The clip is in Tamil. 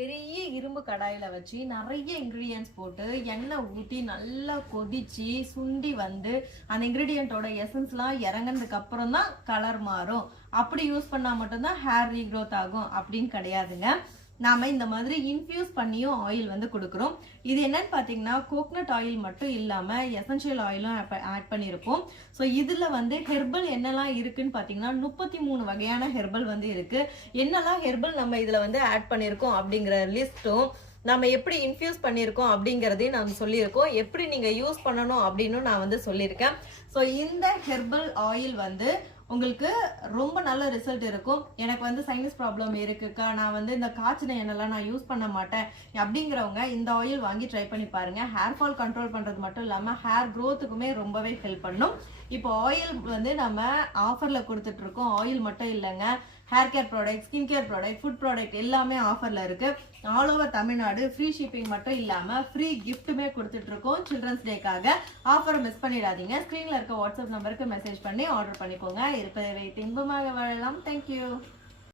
பெரிய இரும்பு கடாயில வச்சு நிறைய இன்கிரீடியன்ஸ் போட்டு எண்ணெய் ஊற்றி நல்லா கொதிச்சு சுண்டி வந்து அந்த இன்கிரீடியன்ட்டோட எசன்ஸ்லாம் இறங்கினதுக்கு அப்புறம் தான் கலர் மாறும். அப்படி யூஸ் பண்ணா மட்டும்தான் ஹேர் ரீக்ரோத் ஆகும் அப்படின்னு கிடையாதுங்க. நாம இந்த மாதிரி இன்ஃபியூஸ் பண்ணியும் ஆயில் வந்து கொடுக்குறோம். இது என்னன்னு பார்த்தீங்கன்னா கோகனட் ஆயில் மட்டும் இல்லாமல் எசென்ஷியல் ஆயிலும் ஆட் பண்ணியிருப்போம். ஸோ இதில் வந்து ஹெர்பல் என்னெல்லாம் இருக்குன்னு பார்த்தீங்கன்னா 33 வகையான ஹெர்பல் வந்து இருக்கு. என்னெல்லாம் ஹெர்பல் நம்ம இதில் வந்து ஆட் பண்ணியிருக்கோம் அப்படிங்கிற லிஸ்ட்டும் நம்ம எப்படி இன்ஃபியூஸ் பண்ணியிருக்கோம் அப்படிங்கிறதையும் நான் சொல்லியிருக்கோம். எப்படி நீங்கள் யூஸ் பண்ணணும் அப்படின்னு நான் வந்து சொல்லியிருக்கேன். ஸோ இந்த ஹெர்பல் ஆயில் வந்து உங்களுக்கு ரொம்ப நல்ல ரிசல்ட் இருக்கும். எனக்கு வந்து சைனஸ் ப்ராப்ளம் இருக்குக்கா, நான் வந்து இந்த காய்ச்சின எண்ணெய்லாம் நான் யூஸ் பண்ண மாட்டேன் அப்படிங்கிறவங்க இந்த ஆயில் வாங்கி ட்ரை பண்ணி பாருங்க. ஹேர் ஃபால் கண்ட்ரோல் பண்ணுறது மட்டும் இல்லாமல் ஹேர் க்ரோத்துக்குமே ரொம்பவே ஹெல்ப் பண்ணும். இப்போ ஆயில் வந்து நம்ம ஆஃபரில் கொடுத்துட்டு இருக்கோம். ஆயில் மட்டும் இல்லைங்க, hair care product, skin care product, food product எல்லாமே ஆஃபரில் இருக்குது. All over Tamil Nadu free shipping மட்டும் இல்லாமல் ஃப்ரீ கிஃப்ட்டுமே கொடுத்துட்டு இருக்கோம். சில்ட்ரன்ஸ் டேக்காக ஆஃபரை மிஸ் பண்ணிடாதீங்க. ஸ்க்ரீனில் இருக்க வாட்ஸ்அப் நம்பருக்கு மெசேஜ் பண்ணி ஆர்டர் பண்ணிக்கோங்க. இருப்பதை வைத்து இன்பமாக வாழலாம். தேங்க்யூ.